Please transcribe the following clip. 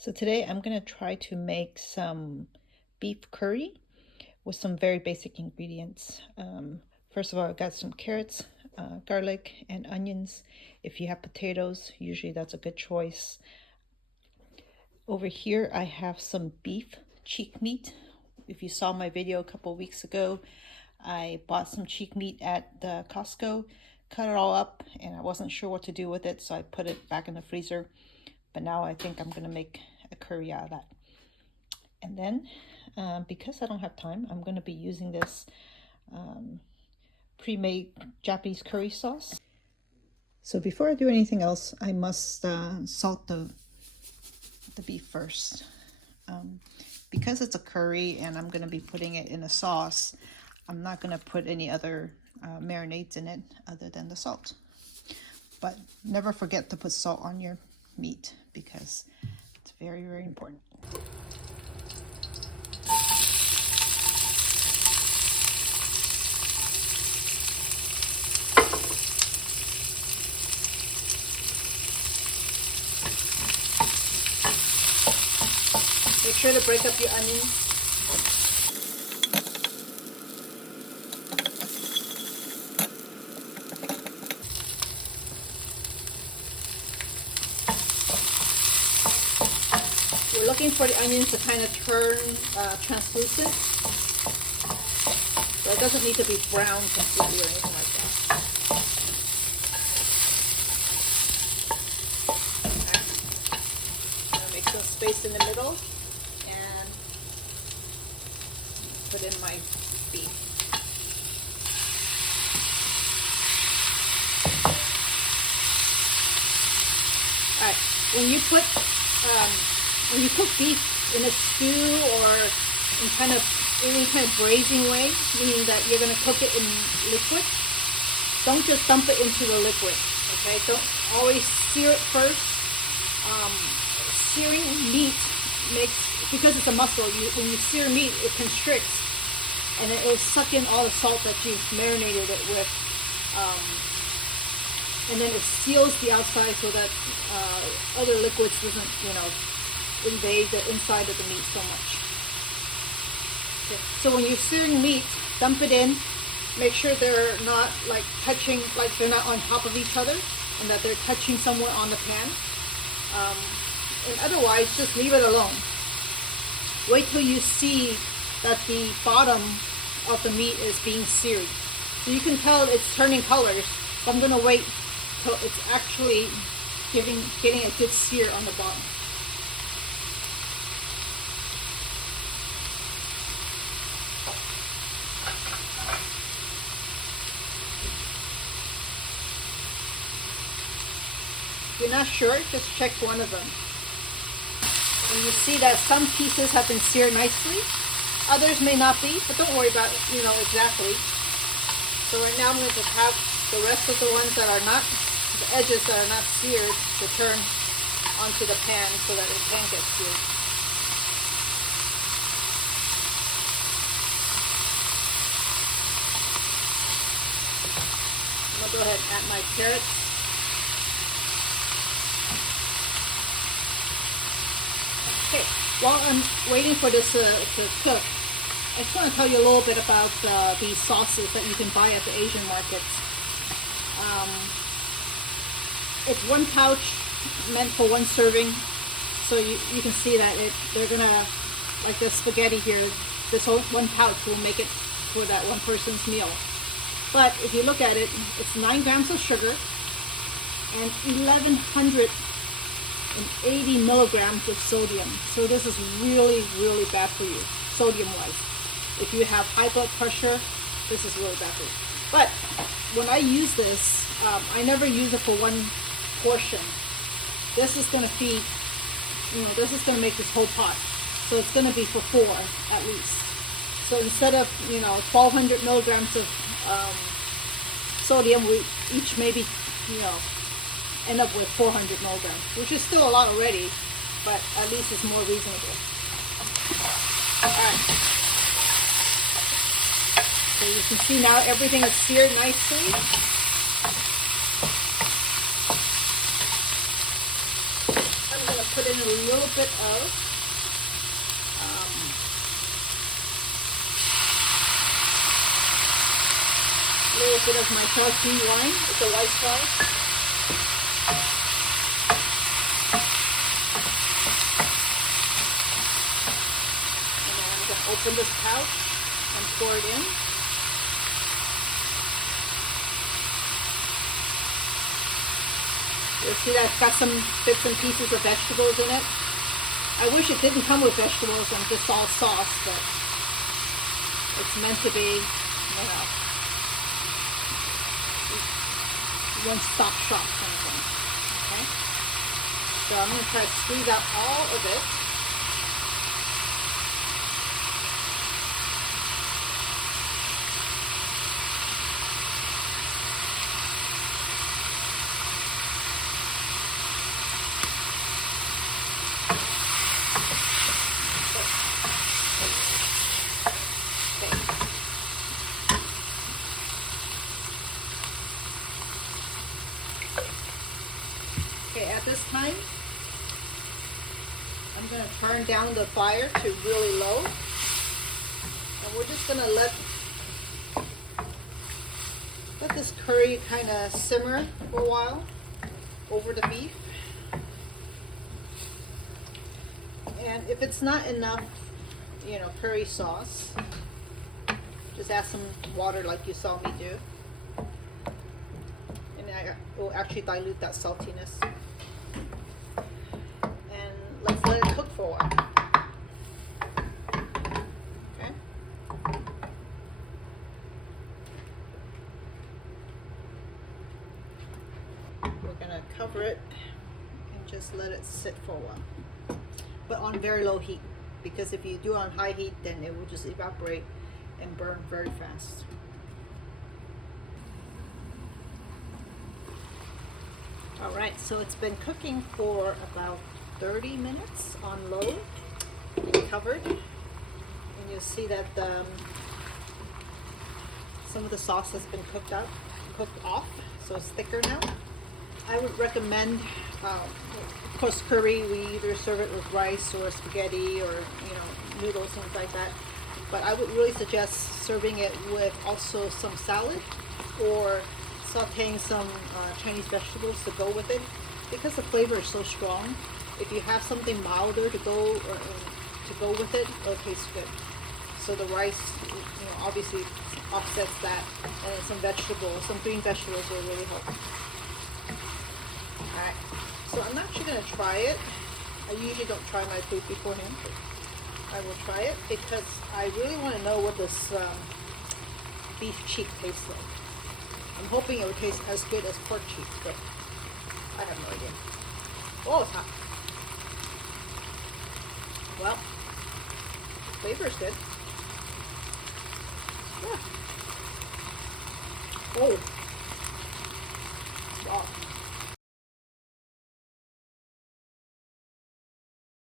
So today I'm going to try to make some beef curry with some very basic ingredients. First of all, I've got some carrots, garlic, and onions. If you have potatoes, usually that's a good choice. Over here I have some beef cheek meat. If you saw my video a couple weeks ago, I bought some cheek meat at the Costco, cut it all up, and I wasn't sure what to do with it, so I put it back in the freezer. But now I think I'm going to make a curry out of that. And then, because I don't have time, I'm going to be using this pre-made Japanese curry sauce. So before I do anything else, I must salt the beef first. Because it's a curry and I'm going to be putting it in a sauce, I'm not going to put any other marinades in it other than the salt. But never forget to put salt on your meat because it's very, very important. Make sure to break up your onions. We're looking for the onions to kind of turn translucent. So it doesn't need to be brown completely or anything like that. Okay. I'm going to make some space in the middle and put in my beef. Alright, when you cook beef in a stew or in any kind of braising way, meaning that you're going to cook it in liquid, don't just dump it into the liquid, okay? Don't always sear it first. Searing meat because it's a muscle, when you sear meat, it constricts and it will suck in all the salt that you've marinated it with. And then it seals the outside so that other liquids doesn't, invade the inside of the meat so much. Okay. So when you're searing meat, dump it in. Make sure they're not like touching, like they're not on top of each other, and that they're touching somewhere on the pan. And otherwise, just leave it alone. Wait till you see that the bottom of the meat is being seared. So you can tell it's turning colors. So I'm going to wait till it's actually getting a good sear on the bottom. If you're not sure, just check one of them. And you see that some pieces have been seared nicely, others may not be, but don't worry about it, exactly. So right now I'm going to have the rest of the ones that are not, the edges that are not seared, to turn onto the pan so that it can get seared. I'm going to go ahead and add my carrots. Okay, while I'm waiting for this to cook, I just want to tell you a little bit about these sauces that you can buy at the Asian markets. It's one pouch meant for one serving, so you can see that they're gonna, like the spaghetti here, this whole one pouch will make it for that one person's meal. But if you look at it, it's 9 grams of sugar and 1180 milligrams of sodium. So this is really, really bad for you, sodium-wise. If you have high blood pressure, this is really bad for you. But when I use this, I never use it for one portion. This is going to feed, this is going to make this whole pot. So it's going to be for 4 at least. So instead of, 1200 milligrams of sodium, we each maybe, end up with 400 milligrams, which is still a lot already, but at least it's more reasonable. Alright. So you can see now everything is seared nicely. I'm going to put in a little bit of my Chardonnay wine. It's a white wine. And then I'm going to open this pouch and pour it in. You'll see that it's got some bits and pieces of vegetables in it. I wish it didn't come with vegetables and just all sauce, but it's meant to be, you know, one-stop shop kind of thing. Okay? So I'm going to try to squeeze out all of it. Okay, at this time, I'm going to turn down the fire to really low. And we're just going to let this curry kind of simmer for a while over the beef. And if it's not enough, you know, curry sauce, just add some water like you saw me do. And it will actually dilute that saltiness. And let's let it cook for a while. Okay. We're gonna cover it and just let it sit for a while, but on very low heat, because if you do it on high heat, then it will just evaporate and burn very fast. All right, so it's been cooking for about 30 minutes on low and covered, and you'll see that some of the sauce has been cooked off, so it's thicker now. I would recommend, of course, curry, we either serve it with rice or spaghetti or, you know, noodles, things like that. But I would really suggest serving it with also some salad or sauteing some Chinese vegetables to go with it, because the flavor is so strong. If you have something milder to go with it, it'll taste good. So the rice, you know, obviously offsets that, and then some vegetables, some green vegetables will really help. Alright, so I'm actually going to try it. I usually don't try my food beforehand, but I will try it because I really want to know what this beef cheek tastes like. I'm hoping it would taste as good as pork cheeks, but I have no idea. Oh, it's hot. Well, flavor is good. Yeah. Oh.